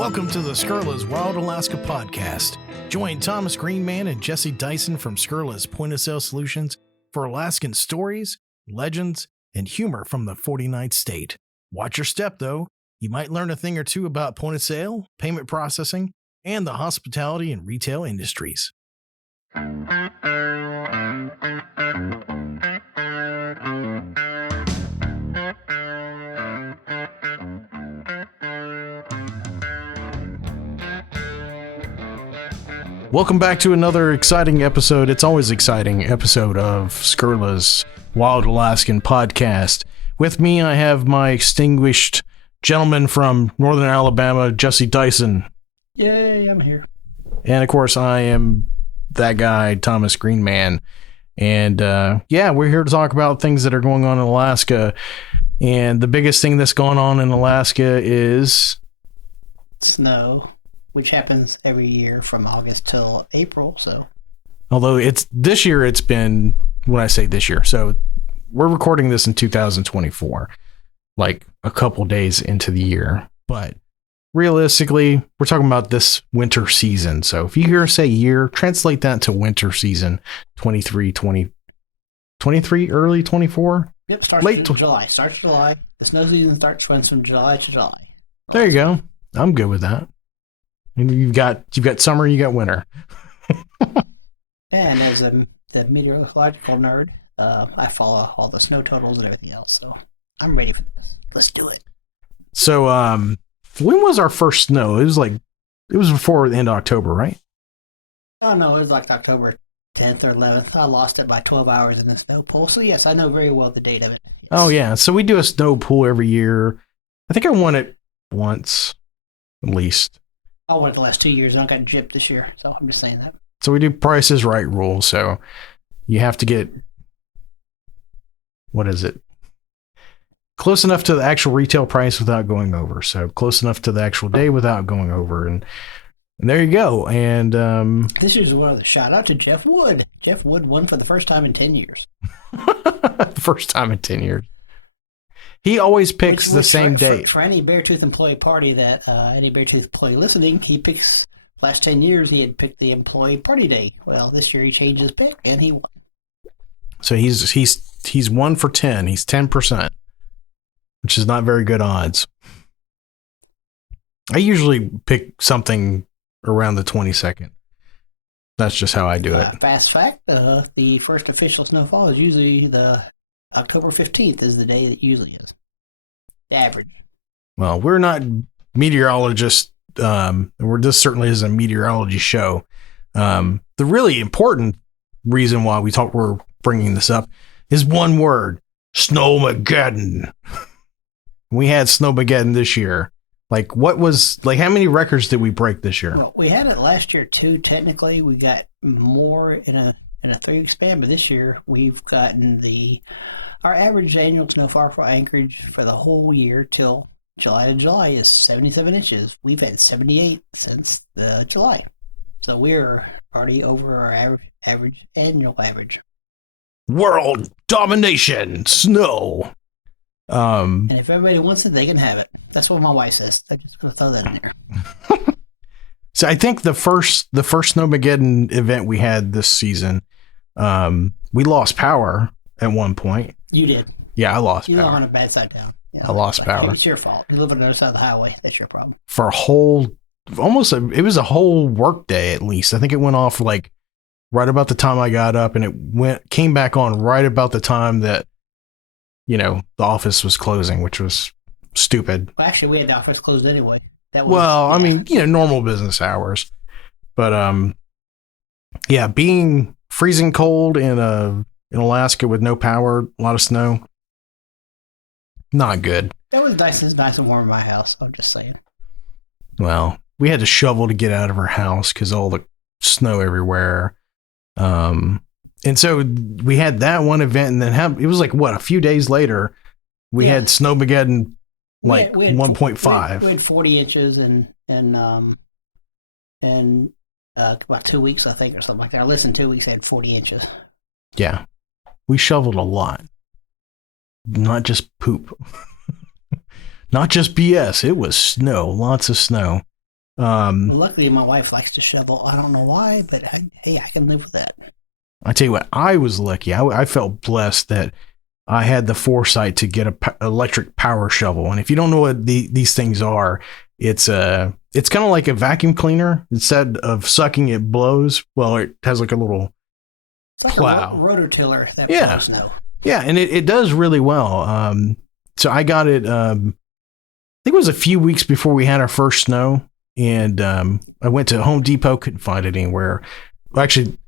Welcome to the Skurla's Wild Alaska podcast. Join Thomas Greenman and Jesse Dyson from Skurla's Point of Sale Solutions for Alaskan stories, legends, and humor from the 49th state. Watch your step, though. You might learn a thing or two about point of sale, payment processing, and the hospitality and retail industries. Welcome back to another exciting episode. It's always exciting episode of Skurla's Wild Alaskan podcast. With me, I have my extinguished gentleman from Northern Alabama, Jesse Dyson. Yay, I'm here. And of course, I am that guy, Thomas Greenman. And we're here to talk about things that are going on in Alaska. And the biggest thing that's going on in Alaska is snow, which happens every year from August till April. So, although this year, it's been, when I say this year, so we're recording this in 2024, like a couple days into the year. But realistically, we're talking about this winter season. So if you hear say year, translate that to winter season 23, early 24. Yep, starts July. Starts July. The snow season runs from July to July. There you go. I'm good with that. And you've got summer, you got winter. And as the meteorological nerd, I follow all the snow totals and everything else. So I'm ready for this. Let's do it. So when was our first snow? It was before the end of October, right? Oh no, it was like October 10th or 11th. I lost it by 12 hours in the snow pool. So yes, I know very well the date of it. Yes. Oh yeah. So we do a snow pool every year. I think I won it once, at least. I won it the last 2 years. And I got gypped this year. So I'm just saying that. So we do Price is Right rule. So you have to get, what is it? Close enough to the actual retail price without going over. So close enough to the actual day without going over. And there you go. And this is one of the shout out to Jeff Wood. Jeff Wood won for the first time in 10 years. First time in 10 years. He always picks the same date. For any Beartooth employee party that any Beartooth employee listening, he picks, last 10 years, he had picked the employee party day. Well, this year he changed his pick and he won. So he's 1 for 10. He's 10%, which is not very good odds. I usually pick something around the 22nd. That's just how I do it. Fast fact, the first official snowfall is usually the October 15th is the day that usually is. The average. Well, we're not meteorologists. This certainly is a meteorology show. The really important reason why we're bringing this up is one word: Snowmageddon. We had Snowmageddon this year. How many records did we break this year? Well, we had it last year too. Technically, we got more in a 3-week span, but this year we've gotten our average annual snowfall for Anchorage for the whole year till July to July is 77 inches. We've had 78 since July, so we're already over our average annual average. World domination, snow. And if everybody wants it, they can have it. That's what my wife says. I'm just going to throw that in there. So I think the first Snowmageddon event we had this season, we lost power at one point. You did. Yeah, I lost power. You live on a bad side down. Yeah, I lost power. It's your fault. You live on the other side of the highway. That's your problem. For it was a whole work day at least. I think it went off right about the time I got up, and it came back on right about the time that, the office was closing, which was stupid. Well, actually, we had the office closed anyway. Normal business hours. But, being freezing cold in Alaska with no power, a lot of snow, not good. That was nice and warm in my house. I'm just saying. Well, we had to shovel to get out of our house because all the snow everywhere. And so we had that one event, and then it was a few days later, we had Snowmageddon 1.5. We had 40 inches and about 2 weeks, I think, or something like that. I listened 2 weeks, had 40 inches. Yeah. We shoveled a lot. Not just poop. Not just BS. It was snow. Lots of snow. Luckily, my wife likes to shovel. I don't know why, but hey, I can live with that. I tell you what, I was lucky. I felt blessed that I had the foresight to get a electric power shovel. And if you don't know what these things are, it's kind of like a vacuum cleaner. Instead of sucking, it blows. Well, it has like a little It's like plow. a rototiller that Yeah. plows snow. Yeah, and it does really well. So I got it, I think it was a few weeks before we had our first snow. And I went to Home Depot, couldn't find it anywhere. Well, actually,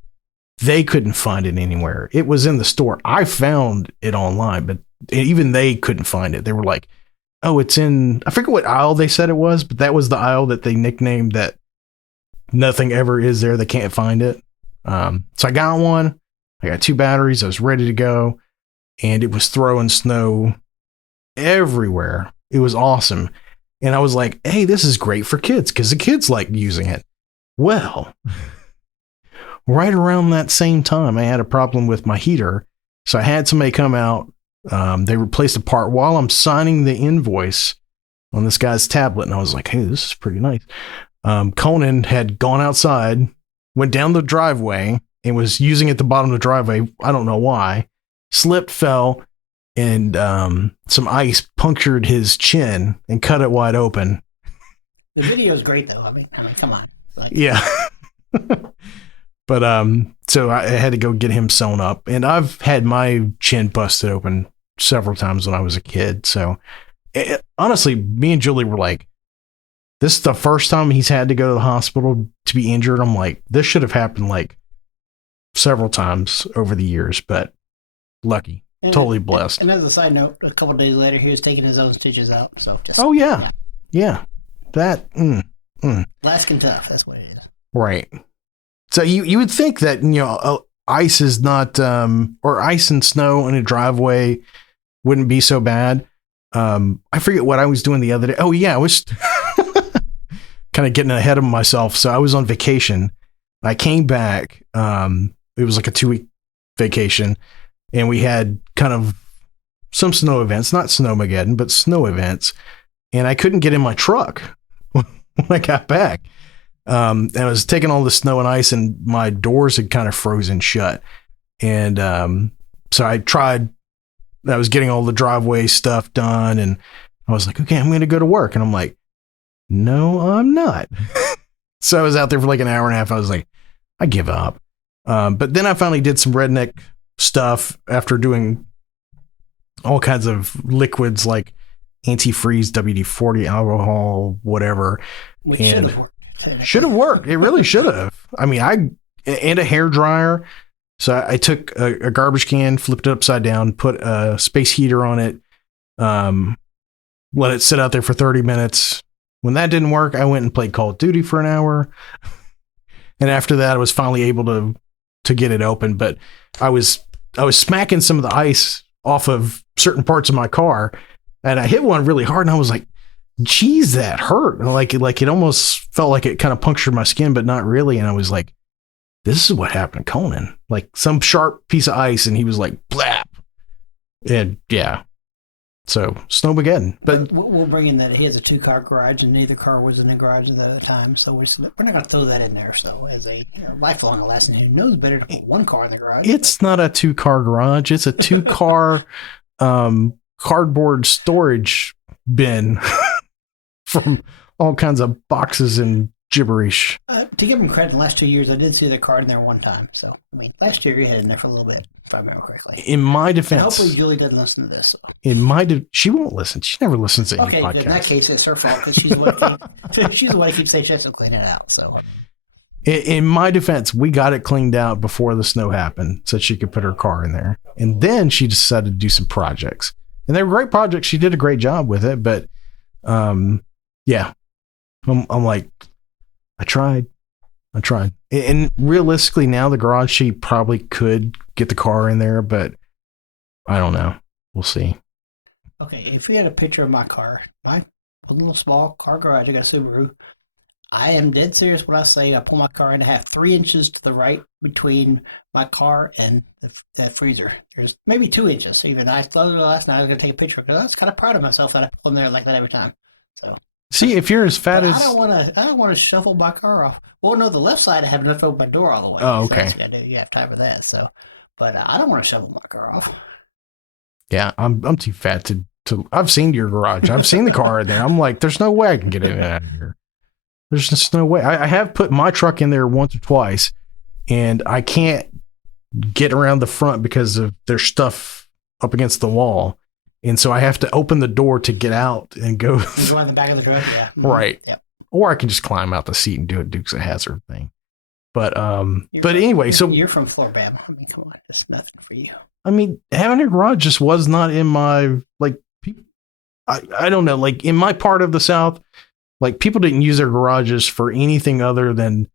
they couldn't find it anywhere. It was in the store. I found it online, but even they couldn't find it. They were like, oh, it's in, I forget what aisle they said it was, but that was the aisle that they nicknamed that nothing ever is there. They can't find it. So I got one. I got 2 batteries. I was ready to go. And it was throwing snow everywhere. It was awesome. And I was like, hey, this is great for kids because the kids like using it. Well, right around that same time, I had a problem with my heater. So I had somebody come out. They replaced a part while I'm signing the invoice on this guy's tablet. And I was like, hey, this is pretty nice. Conan had gone outside, went down the driveway, and was using it at the bottom of the driveway. I don't know why. Slipped, fell, and some ice punctured his chin and cut it wide open. The video is great, though. I mean, come on. Like, yeah. But so I had to go get him sewn up, and I've had my chin busted open several times when I was a kid. So honestly, me and Julie were like, this is the first time he's had to go to the hospital to be injured. I'm like, this should have happened like several times over the years, but lucky, totally blessed. And as a side note, a couple of days later, he was taking his own stitches out. So just oh yeah. That Alaskan tough. That's what it is. Right. So you would think that ice is not or ice and snow in a driveway wouldn't be so bad. I forget what I was doing the other day. Oh yeah, I was kind of getting ahead of myself. So I was on vacation. I came back. It was like a 2-week vacation, and we had kind of some snow events, not Snowmageddon, but snow events. And I couldn't get in my truck when I got back. And I was taking all the snow and ice, and my doors had kind of frozen shut. And so I was getting all the driveway stuff done, and I was like, okay, I'm going to go to work. And I'm like, no, I'm not. So I was out there for like an hour and a half. I was like, I give up. But then I finally did some redneck stuff after doing all kinds of liquids like antifreeze, WD-40, alcohol, whatever. Which should have worked. Should have worked. It really should have. I mean, and a hair dryer. So I took a garbage can, flipped it upside down, put a space heater on it, let it sit out there for 30 minutes. When that didn't work, I went and played Call of Duty for an hour. And after that, I was finally able to get it open. But I was smacking some of the ice off of certain parts of my car, and I hit one really hard, and I was like, geez, that hurt. And like it almost felt like it kind of punctured my skin, but not really. And I was like, this is what happened to Conan. Like some sharp piece of ice, and he was like, blap. And yeah. So Snowmageddon. But we'll bring in that he has a 2-car garage, and neither car was in the garage at the time. So we're not going to throw that in there. So as a lifelong Alaskan who knows better to put 1 car in the garage. It's not a 2-car garage. It's a 2-car cardboard storage bin from all kinds of boxes and gibberish. To give him credit, in the last 2 years, I did see the car in there one time. So, I mean, last year he had it in there for a little bit, if I remember correctly. In my defense. And hopefully Julie doesn't listen to this. So. She won't listen. She never listens to any podcast. Okay, in that case, it's her fault because she's the one who keeps saying she has to clean it out. So, in my defense, we got it cleaned out before the snow happened so she could put her car in there. And then she decided to do some projects. And they were great projects. She did a great job with it. But, yeah, I'm like, I tried. And realistically, now the garage, she probably could get the car in there, but I don't know. We'll see. Okay, if we had a picture of my car, my little small car garage, I got a Subaru. I am dead serious when I say I pull my car in half 3 inches to the right between my car and that freezer. There's maybe 2 inches. Even I thought last night I was going to take a picture because I was kind of proud of myself that I pull in there like that every time. So See, if you're as fat as... I don't want to shuffle my car off. Well, no, the left side I have enough to open my door all the way. Oh, okay. So that's what I do. You have time for that. So, but I don't want to shovel my car off. Yeah, I'm too fat to. I've seen your garage. I've seen the car in there. I'm like, there's no way I can get in and out of here. There's just no way. I have put my truck in there once or twice, and I can't get around the front because of there's stuff up against the wall. And so I have to open the door to get out and go. You go in the back of the truck, yeah. Right. Yep. Or I can just climb out the seat and do a Dukes of Hazzard thing. But anyway, so you're from Floribama. I mean, come on, it's nothing for you. I mean, having a garage just was not in my, like, I don't know, like in my part of the South, like people didn't use their garages for anything other than,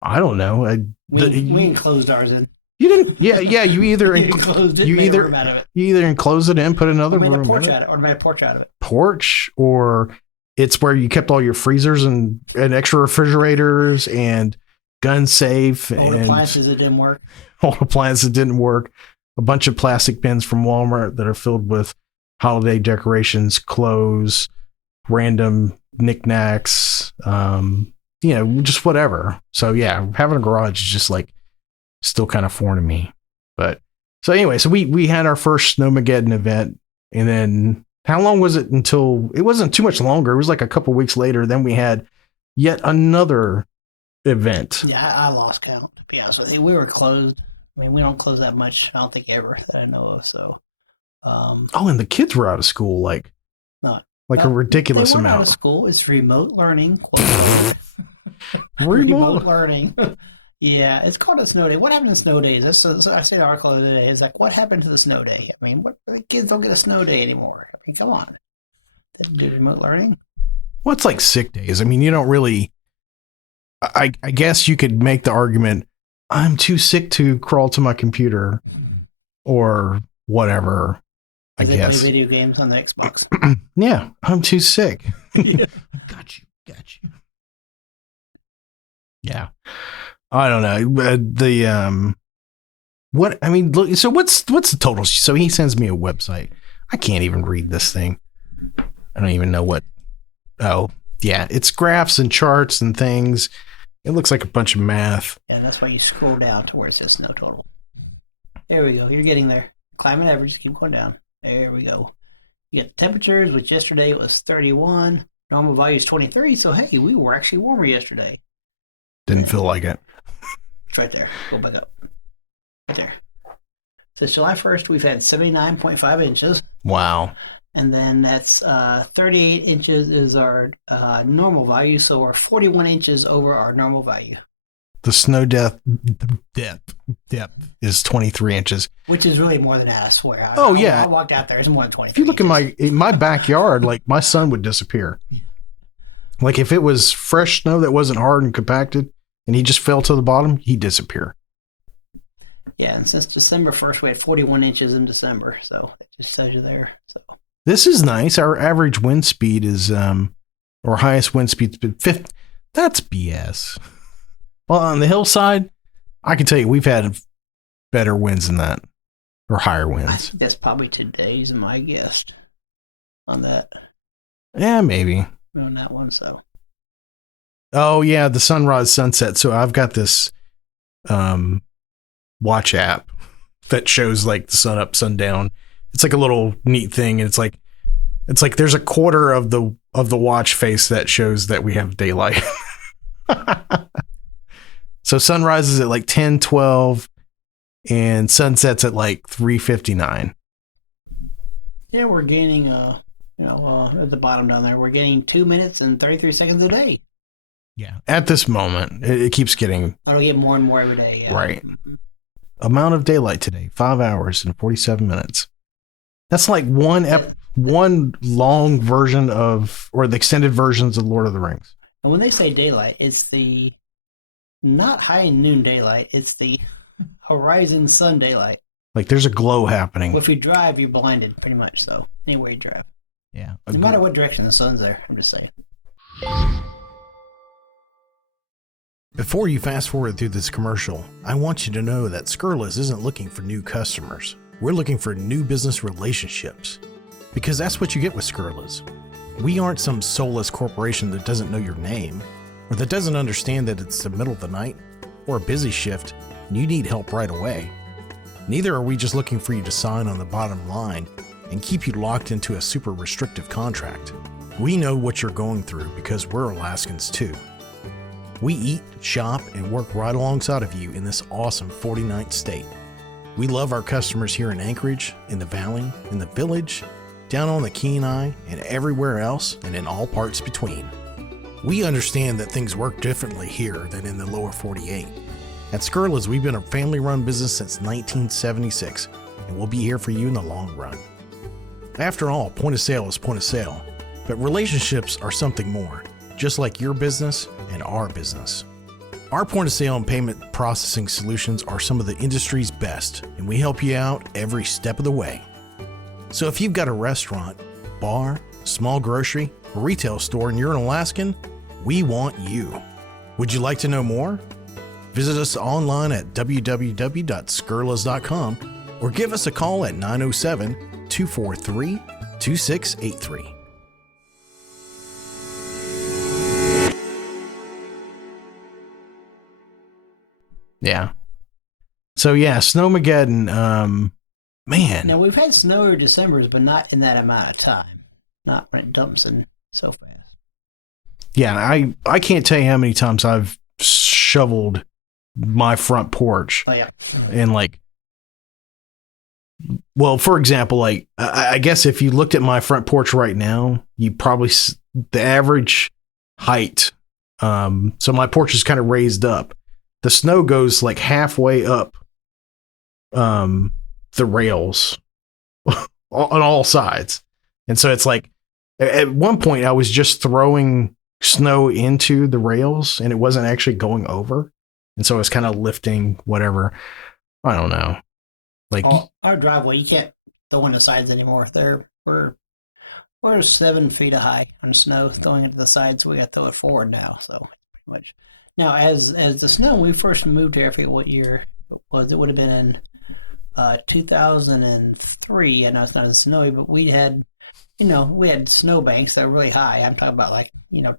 I don't know. We enclosed ours in. You didn't, yeah. You either enclosed it, you made either a room out of it. You either enclose it in, put another room Made a porch in out of it, or made a porch out of it. Porch, or it's where you kept all your freezers and extra refrigerators and gun safe Old and appliances that didn't work. Old appliances that didn't work. A bunch of plastic bins from Walmart that are filled with holiday decorations, clothes, random knickknacks, just whatever. So yeah, having a garage is just like still kind of foreign to me. But so anyway, so we had our first Snowmageddon event, and then how long was it until it wasn't too much longer? It was like a couple weeks later. Then we had yet another event. Yeah, I lost count, to be honest with you. We were closed. I mean, we don't close that much, I don't think, ever, that I know of. So, and the kids were out of school, like a ridiculous they weren't amount. Out of school, it's remote learning. Remote learning. Yeah, it's called a snow day. What happened to snow days? I see an article the other day. It's like, what happened to the snow day? I mean, the kids don't get a snow day anymore. I mean, come on. They do remote learning. Well, it's like sick days. I mean, you don't really. I guess you could make the argument, I'm too sick to crawl to my computer or whatever. I guess. Play video games on the Xbox. Yeah, I'm too sick. Yeah. Got you. Yeah. I don't know. So what's the total? So he sends me a website. I can't even read this thing. I don't even know what. Oh, yeah. It's graphs and charts and things. It looks like a bunch of math. Yeah, and that's why you scroll down to where it says snow total. There we go. You're getting there. Climate average. Keep going down. There we go. You get the temperatures, which yesterday it was 31. Normal value is 23. So, hey, we were actually warmer yesterday. Didn't feel like it. It's right there. Go back up. Right there. Since July 1st, we've had 79.5 inches. Wow. And then that's 38 inches is our normal value. So we're 41 inches over our normal value. The snow depth is 23 inches. Which is really more than that, I swear. Yeah. I walked out there. It's more than 20. If you look in my backyard, like my son would disappear. Like if it was fresh snow that wasn't hard and compacted and he just fell to the bottom, he'd disappear. Yeah, and since December 1st, we had 41 inches in December. So it just tells you there. So this is nice. Our average wind speed is, or highest wind speed, 50. That's BS. Well, on the hillside, I can tell you we've had better winds than that, or higher winds. I think that's probably today's my guess on that. Yeah, maybe. On that one, so. Oh, yeah, the sunrise, sunset. So I've got this watch app that shows like the sun up, sun down. It's like a little neat thing, and it's like there's a quarter of the watch face that shows that we have daylight. So sunrise is at like 10:12 and sunsets at like 3:59. Yeah, we're gaining at the bottom down there, we're gaining 2 minutes and 33 seconds a day. Yeah. At this moment, it keeps getting. It'll get more and more every day. Yeah. Right. Amount of daylight today, 5 hours and 47 minutes. That's like one long version of, or the extended versions of Lord of the Rings. And when they say daylight, it's the not high and noon daylight. It's the horizon sun daylight. Like there's a glow happening. Well, if you drive, you're blinded pretty much. So anywhere you drive. Yeah. No matter what direction the sun's there, I'm just saying. Before you fast forward through this commercial, I want you to know that Skurla's isn't looking for new customers. We're looking for new business relationships, because that's what you get with Skurla's. We aren't some soulless corporation that doesn't know your name, or that doesn't understand that it's the middle of the night or a busy shift and you need help right away. Neither are we just looking for you to sign on the bottom line and keep you locked into a super restrictive contract. We know what you're going through because we're Alaskans too. We eat, shop, and work right alongside of you in this awesome 49th state. We love our customers here in Anchorage, in the Valley, in the Village, down on the Kenai, and everywhere else, and in all parts between. We understand that things work differently here than in the lower 48. At Skurla's, we've been a family-run business since 1976, and we'll be here for you in the long run. After all, point of sale is point of sale, but relationships are something more, just like your business and our business. Our point of sale and payment processing solutions are some of the industry's best, and we help you out every step of the way. So if you've got a restaurant, bar, small grocery, or retail store and you're an Alaskan, we want you. Would you like to know more? Visit us online at www.skurlas.com or give us a call at 907-243-2683. Yeah. So yeah, Snowmageddon, man. Now, we've had snow in December, but not in that amount of time. Not when it dumps in so fast. Yeah, I can't tell you how many times I've shoveled my front porch. Oh, yeah. And like, well, for example, like, I guess if you looked at my front porch right now, you probably, the average height, so my porch is kind of raised up. The snow goes like halfway up the rails on all sides. And so it's like, at one point I was just throwing snow into the rails and it wasn't actually going over. And so it's kind of lifting whatever. I don't know. Like our driveway, you can't throw on the sides anymore. We're 7 feet high on snow throwing it to the sides. We got to throw it forward now. So pretty much. Now, as the snow, when we first moved here, I forget what year it was. It would have been in 2003. I know it's not as snowy, but we had snow banks that were really high. I'm talking about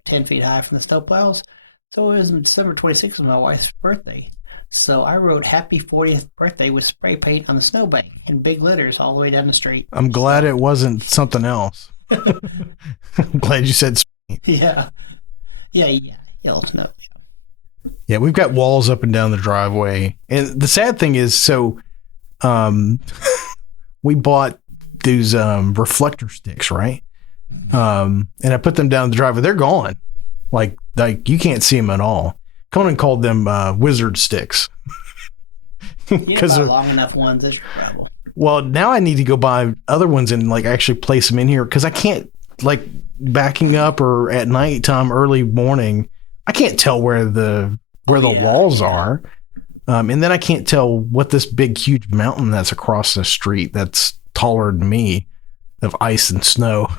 10 feet high from the snow plows. So it was December 26th, my wife's birthday. So I wrote "Happy 40th Birthday" with spray paint on the snowbank in big letters all the way down the street. I'm glad it wasn't something else. I'm glad you said spray. Yeah, yellow snow. Yeah, we've got walls up and down the driveway. And the sad thing is, so we bought these reflector sticks, right? And I put them down the driveway. They're gone. Like you can't see them at all. Conan called them wizard sticks. Because they're long enough ones, it's your problem. Well, now I need to go buy other ones and actually place them in here because I can't, backing up or at nighttime, early morning, I can't tell where the walls are. And then I can't tell what this big, huge mountain that's across the street that's taller than me of ice and snow.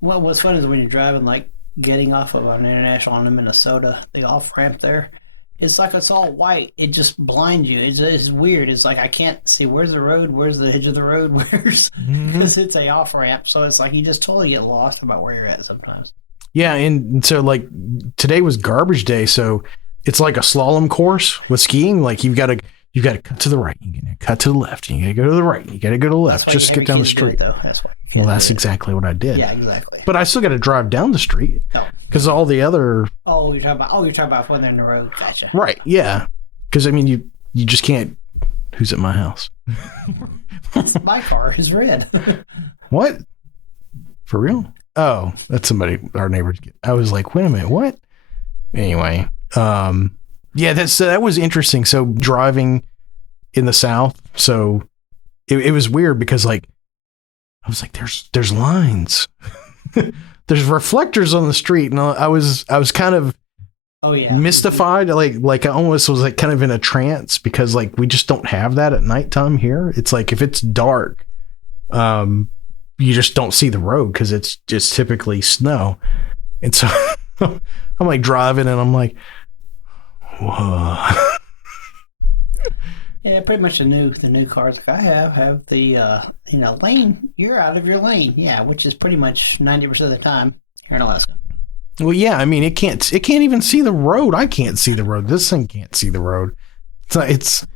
Well, what's fun is when you're driving, getting off of an international on Minnesota, the off ramp there, it's it's all white. It just blinds you. It's weird. It's I can't see where's the road, where's the edge of the road, because it's a off ramp. So it's you just totally get lost about where you're at sometimes. Yeah, and so today was garbage day, so it's like a slalom course with skiing. You've got to cut to the right, you got to cut to the left, you got to go to the right, you got to go to the left. Just skip down the street. That's why. Well, that's exactly what I did. Yeah, exactly. But I still got to drive down the street because all the other. Oh, you're talking about when they're in the road. Gotcha. Right. Yeah. Because you just can't. Who's at my house? My car is red. What? For real? Oh, that's somebody, our neighbors. I was like, wait a minute, what? Anyway, yeah, that was interesting. So driving in the South, so it was weird because I was like, there's lines, there's reflectors on the street, and I was kind of mystified, like I almost was kind of in a trance because we just don't have that at nighttime here. It's if it's dark, you just don't see the road because it's just typically snow. And so I'm driving and I'm like, whoa. Yeah, pretty much the new cars like I have the lane. You're out of your lane, yeah, which is pretty much 90% of the time here in Alaska. Well, yeah, I mean, it can't even see the road. I can't see the road. This thing can't see the road. It.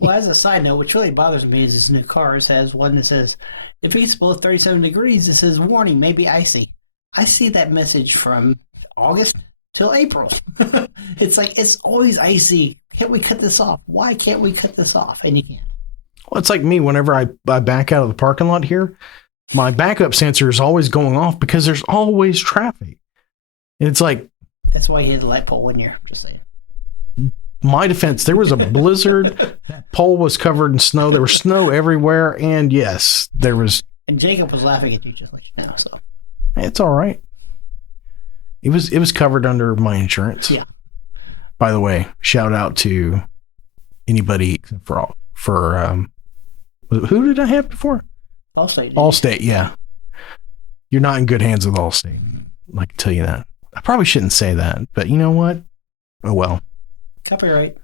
Well, as a side note, which really bothers me is this new cars has one that says if it's below 37 degrees, it says warning, may be icy. I see that message from August till April. It's like it's always icy. Can't we cut this off? Why can't we cut this off? And you can't. Well, it's like me whenever I back out of the parking lot here, my backup sensor is always going off because there's always traffic. And it's like, That's why you hit the light pole one year. Just saying. my defense, there was a blizzard. That pole was covered in snow. There was snow everywhere. And yes, there was. And Jacob was laughing at you, just like you know. So It's all right. It was covered under my insurance. yeah. By the way, shout out to anybody for who did I have before? Allstate. Allstate, yeah. You're not in good hands with Allstate. I can tell you that. I probably shouldn't say that, but you know what? Oh well. Copyright.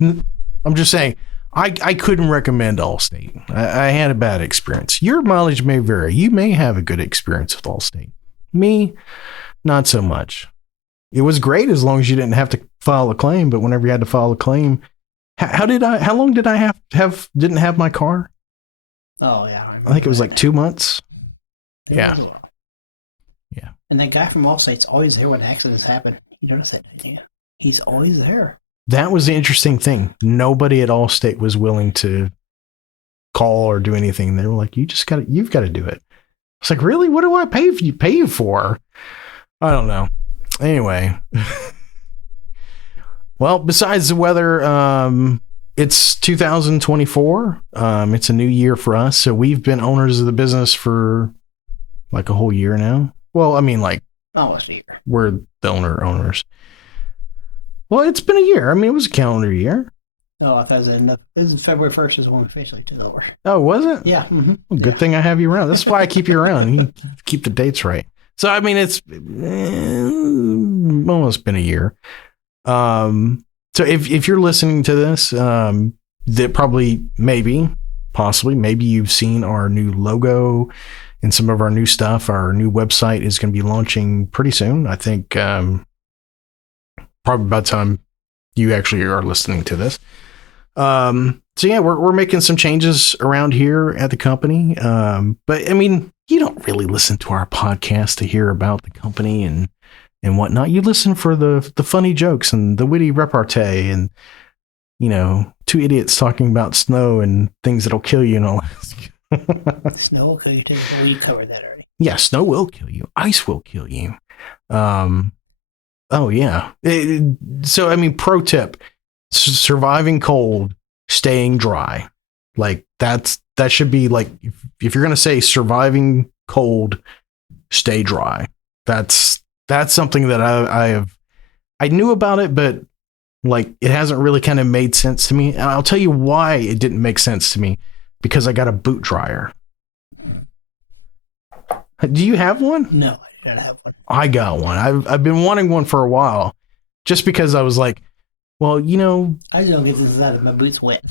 I'm just saying, I couldn't recommend Allstate. I had a bad experience. Your mileage may vary. You may have a good experience with Allstate. Me, not so much. It was great as long as you didn't have to file a claim, but whenever you had to file a claim, how long did I didn't have my car? Oh yeah. I think it was like 2 months. Yeah. Yeah. And that guy from Allstate's always there when accidents happen. You notice that, didn't you? He's always there. That was the interesting thing. Nobody at Allstate was willing to call or do anything. They were like, you've got to do it. It's like, really? What do I pay you for? I don't know. Anyway. Well, besides the weather, it's 2024. It's a new year for us. So we've been owners of the business for like a whole year now. Well, I mean, like Almost a year. we're the owners. Well, it's been a year. I mean, it was a calendar year. Oh, I thought it was February 1st is when we officially took over. Oh, was it? Yeah. Mm-hmm. Well, good thing I have you around. That's why I keep you around. You keep the dates right. So, I mean, it's almost been a year. So if you're listening to this, that probably, maybe you've seen our new logo and some of our new stuff. Our new website is going to be launching pretty soon. I think, probably by the time you actually are listening to this. So yeah, we're making some changes around here at the company. But I mean, you don't really listen to our podcast to hear about the company and whatnot. You listen for the funny jokes and the witty repartee and, you know, two idiots talking about snow and things that'll kill you in Alaska. Snow will kill you too. Well, you covered that already. Yeah, snow will kill you. Ice will kill you. Oh yeah. So, I mean, pro tip, surviving cold, staying dry. Like that should be like, if you're going to say surviving cold, stay dry. That's something that I knew about it, but like it hasn't really kind of made sense to me. And I'll tell you why it didn't make sense to me, because I got a boot dryer. Do you have one? No, I don't have one. I got one. I've been wanting one for a while, just because I was like, well, you know, I just don't get this out of my boots wet.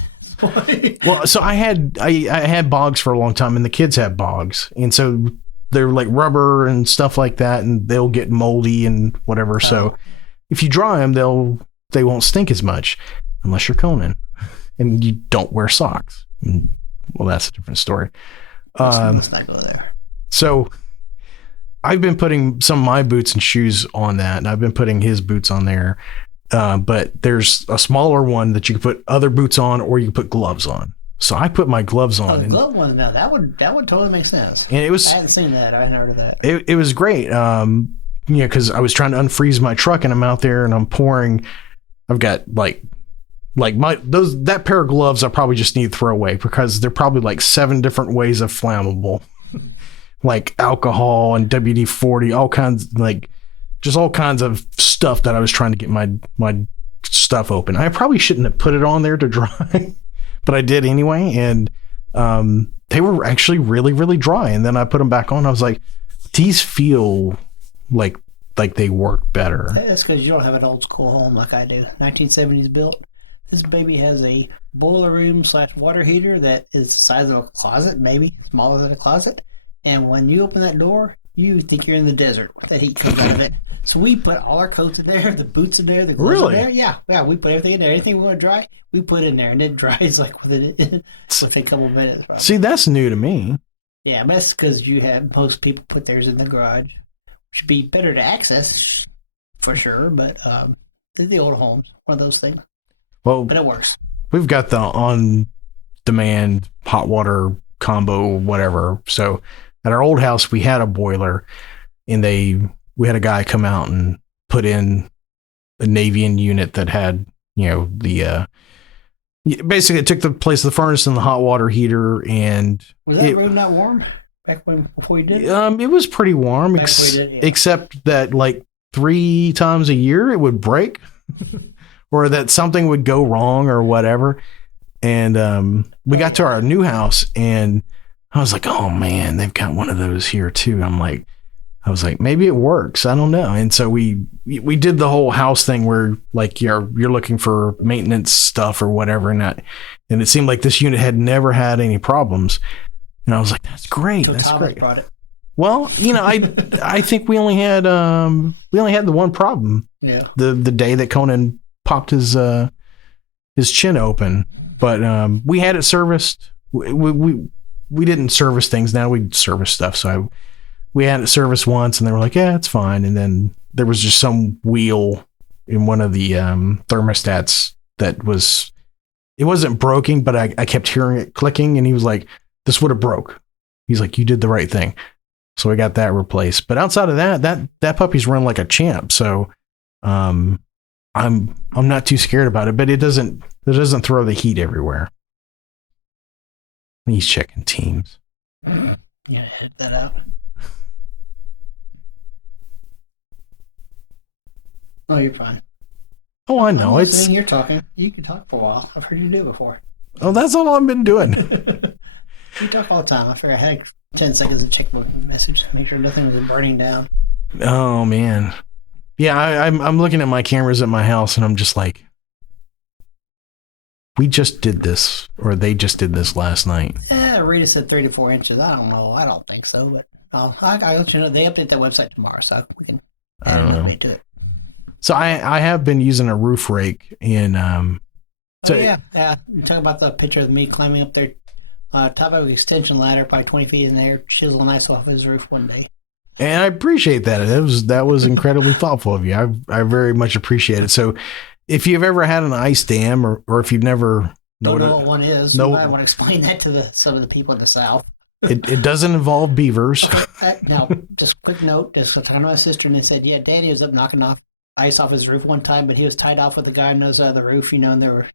well, so I had bogs for a long time, and the kids have bogs, and so they're like rubber and stuff like that, and they'll get moldy and whatever. So if you dry them, they won't stink as much, unless you're Conan and you don't wear socks. Well, that's a different story. Let's not go there. So I've been putting some of my boots and shoes on that, and I've been putting his boots on there. But there's a smaller one that you can put other boots on, or you can put gloves on. So I put my gloves on. The glove ones, now that would totally make sense. And it was, I hadn't seen that. I hadn't heard of that. It was great. Because I was trying to unfreeze my truck, and I'm out there and I'm pouring. I've got like that pair of gloves I probably just need to throw away, because they're probably like 7 different ways of flammable, like alcohol and WD-40, all kinds, like just all kinds of stuff that I was trying to get my stuff open. I probably shouldn't have put it on there to dry, but I did anyway. And they were actually really, really dry. And then I put them back on. I was like, these feel like they work better. That's because you don't have an old school home like I do. 1970s built. This baby has a boiler room / water heater that is the size of a closet, maybe smaller than a closet. And when you open that door, you think you're in the desert with the heat comes out of it. So we put all our coats in there, the boots in there, the gloves in there. Yeah, we put everything in there. Anything we want to dry, we put in there, and it dries like within a couple of minutes. Probably. See, that's new to me. Yeah, but that's because most people put theirs in the garage, which would be better to access for sure. But the old homes, one of those things. Well, but it works. We've got the on-demand hot water combo, whatever. So at our old house, we had a boiler, and we had a guy come out and put in a Navian unit that had, the basically it took the place of the furnace and the hot water heater. And was that room not warm before you did it? It was pretty warm, except that like 3 times a year it would break. Or that something would go wrong or whatever. And we got to our new house, and I was like, oh man, they've got one of those here too. I was like, maybe it works. I don't know. And so we did the whole house thing where like you're looking for maintenance stuff or whatever. And it seemed like this unit had never had any problems. And I was like, that's great. That's great. Brought it. Well, I think we only had the one problem. Yeah. The day that Conan popped his chin open, but we had it serviced. We didn't service things. Now we service stuff. So we had it serviced once, and they were like, "Yeah, it's fine." And then there was just some wheel in one of the thermostats that it wasn't broken, but I kept hearing it clicking, and he was like, "This would have broke." He's like, "You did the right thing." So we got that replaced. But outside of that puppy's run like a champ. So I'm not too scared about it, but it doesn't throw the heat everywhere. He's checking Teams. Yeah, hit that out. Oh, you're fine. Oh, I know. You're talking. You can talk for a while. I've heard you do it before. Oh, that's all I've been doing. You talk all the time. I figured I had 10 seconds to check my message to make sure nothing was burning down. Oh, man. Yeah, I'm looking at my cameras at my house, and I'm just like, we just did this, or they just did this last night. Rita said 3 to 4 inches. I don't know. I don't think so, but I'll let you know. They update that website tomorrow, so we can add a little bit to it. So I have been using a roof rake in. Yeah. You talk about the picture of me climbing up there, top of an extension ladder, probably 20 feet in there, chiseling ice off his roof one day. And I appreciate that. That was incredibly thoughtful of you. I very much appreciate it. So if you've ever had an ice dam, or if you've never don't know what one is, you might want to explain that to some of the people in the South. It doesn't involve beavers. Okay, now, just quick note. Just talking to my sister, and they said, yeah, Daddy was up knocking off ice off his roof one time, but he was tied off with the guy on the other side of the roof, and there were,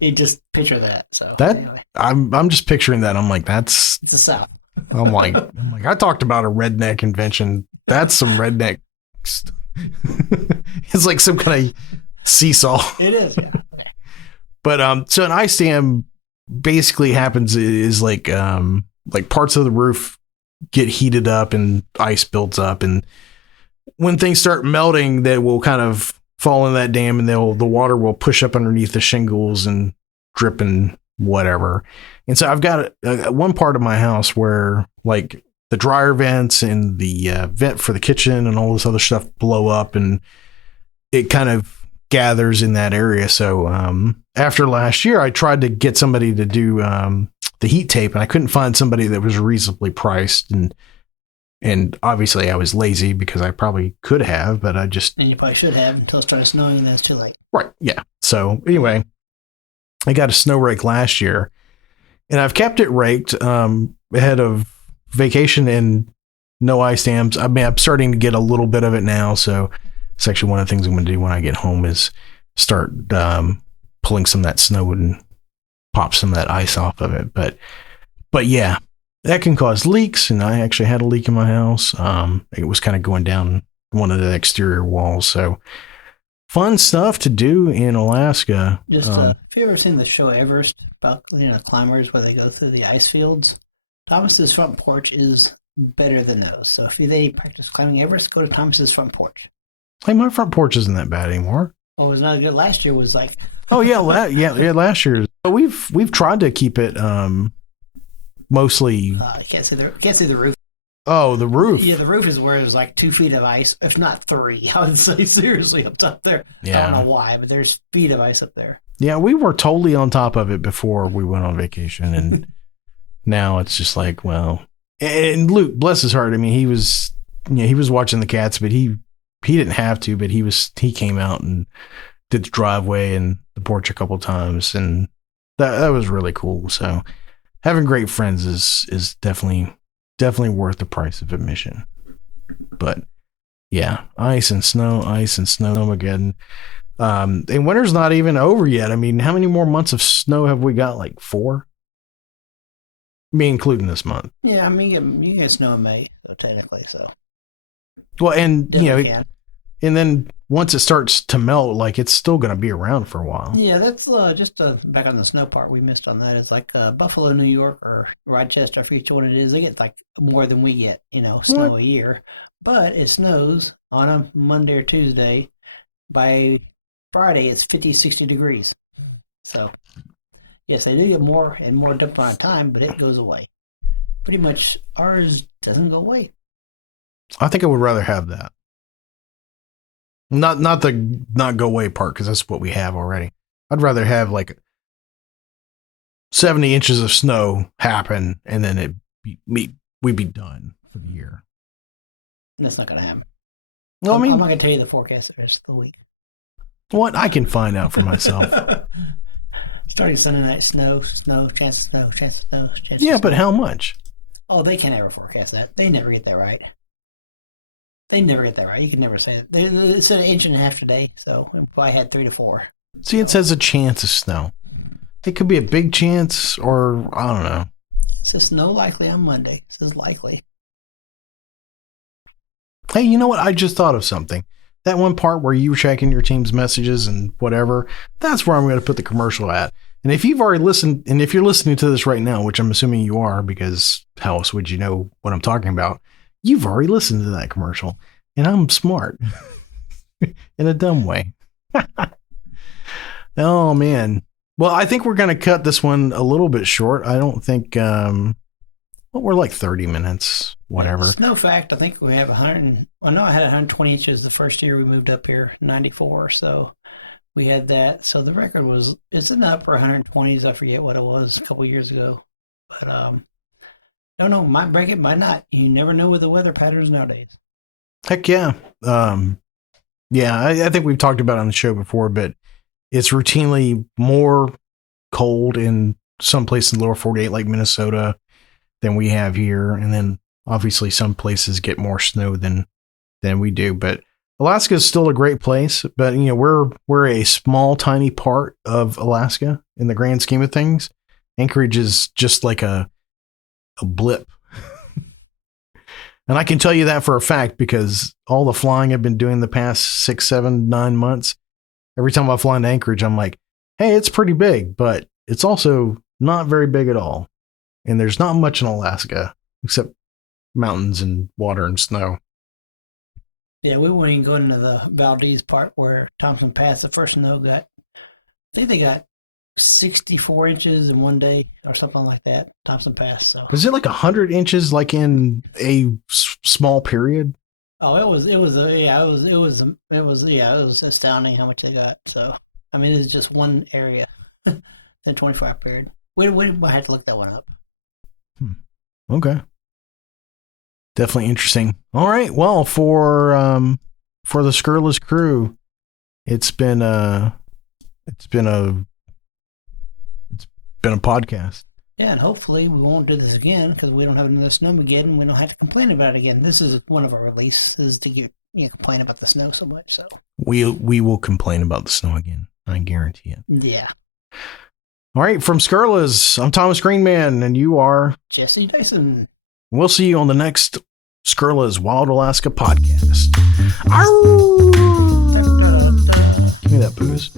you just picture that. So anyway. I'm just picturing that. I'm like, it's the South. I'm like, I talked about a redneck convention. That's some redneck. It's like some kind of seesaw. It is, yeah. Okay. But so an ice dam basically happens is like parts of the roof get heated up and ice builds up, and when things start melting, they will kind of fall in that dam, and the water will push up underneath the shingles and drip and whatever. And so I've got one part of my house where like the dryer vents and the vent for the kitchen and all this other stuff blow up, and it kind of gathers in that area. So after last year, I tried to get somebody to do the heat tape, and I couldn't find somebody that was reasonably priced. And obviously I was lazy because I probably could have, but and you probably should have until it started snowing, and then it's too late. Right. Yeah. So anyway, I got a snow rake last year, and I've kept it raked ahead of vacation and no ice dams. I mean, I'm starting to get a little bit of it now. So it's actually one of the things I'm going to do when I get home is start pulling some of that snow and pop some of that ice off of it. But yeah, that can cause leaks. And I actually had a leak in my house. It was kind of going down one of the exterior walls. So fun stuff to do in Alaska. Just have you ever seen the show Everest about climbers where they go through the ice fields? Thomas's front porch is better than those. So if they practice climbing Everest, go to Thomas's front porch. Hey, my front porch isn't that bad anymore. What was not good last year was like. Oh yeah, last year. But we've tried to keep it mostly. You can't see the roof. Oh, the roof. Yeah, the roof is where there's like 2 feet of ice, if not 3. I would say seriously up top there. Yeah. I don't know why, but there's feet of ice up there. Yeah, we were totally on top of it before we went on vacation, and now it's just like, well. And Luke, bless his heart. I mean, he was watching the cats, but he didn't have to. But he came out and did the driveway and the porch a couple of times, and that was really cool. So having great friends is definitely worth the price of admission. But yeah, ice and snow again. And winter's not even over yet. I mean, how many more months of snow have we got? Like 4? Me including this month. Yeah, I mean, you get snow in May, so technically, so. Well, and Definitely and then once it starts to melt, like it's still going to be around for a while. Yeah, that's just back on the snow part we missed on that. It's like Buffalo, New York, or Rochester, I forget which one it is. They get like more than we get, snow a year. But it snows on a Monday or Tuesday. By Friday, it's 50, 60 degrees. So, yes, they do get more and more dumped on a time, but it goes away. Pretty much ours doesn't go away. I think I would rather have that. Not the not go away part, because that's what we have already. I'd rather have like 70 inches of snow happen, and then we'd be done for the year. That's not going to happen. Well, I mean, I'm not going to tell you the forecast the rest of the week. What? I can find out for myself. Starting Sunday night, snow, chance of snow. Yeah, but how much? Oh, they can't ever forecast that. They never get that right. You can never say it. They said 1.5 inches today, so we probably had 3 to 4. See, it says a chance of snow. It could be a big chance, or I don't know. It says snow likely on Monday. It says likely. Hey, you know what? I just thought of something. That one part where you were checking your team's messages and whatever, that's where I'm going to put the commercial at. And if you've already listened, and if you're listening to this right now, which I'm assuming you are, because how else would you know what I'm talking about? You've already listened to that commercial, and I'm smart in a dumb way. Oh, man. Well, I think we're going to cut this one a little bit short. I don't think, we're like 30 minutes, whatever. Snow fact, I think we have I had 120 inches the first year we moved up here, 94. So we had that. So the record it's in the upper 120s. I forget what it was a couple years ago. But, don't know, might break it, might not. You never know with the weather patterns nowadays. Heck yeah. Yeah, I think we've talked about it on the show before, but it's routinely more cold in some place in the lower 48, like Minnesota, than we have here. And then obviously some places get more snow than we do. But Alaska is still a great place. But, we're a small, tiny part of Alaska in the grand scheme of things. Anchorage is just like a blip. And I can tell you that for a fact, because all the flying I've been doing the past 6, 7, 9 months, every time I fly into Anchorage, I'm like, hey, it's pretty big, but it's also not very big at all. And there's not much in Alaska except mountains and water and snow. Yeah, we weren't even going into the Valdez part where Thompson Pass, the first snow I think they got 64 inches in one day or something like that. Thompson Pass. So was it like 100 inches, like in a small period? Oh, it was astounding how much they got. So, I mean, it's just one area, the 25 period. We might have to look that one up. Okay. Definitely interesting. All right. Well, for the Skurla's crew, it's been a podcast. Yeah, and hopefully we won't do this again because we don't have another snowmageddon. We don't have to complain about it again. This is one of our releases to get complain about the snow so much. So we will complain about the snow again. I guarantee it. Yeah. All right, from Skurla's, I'm Thomas Greenman, and you are Jesse Dyson. We'll see you on the next Skurla's Wild Alaska podcast. Arr! Give me that booze.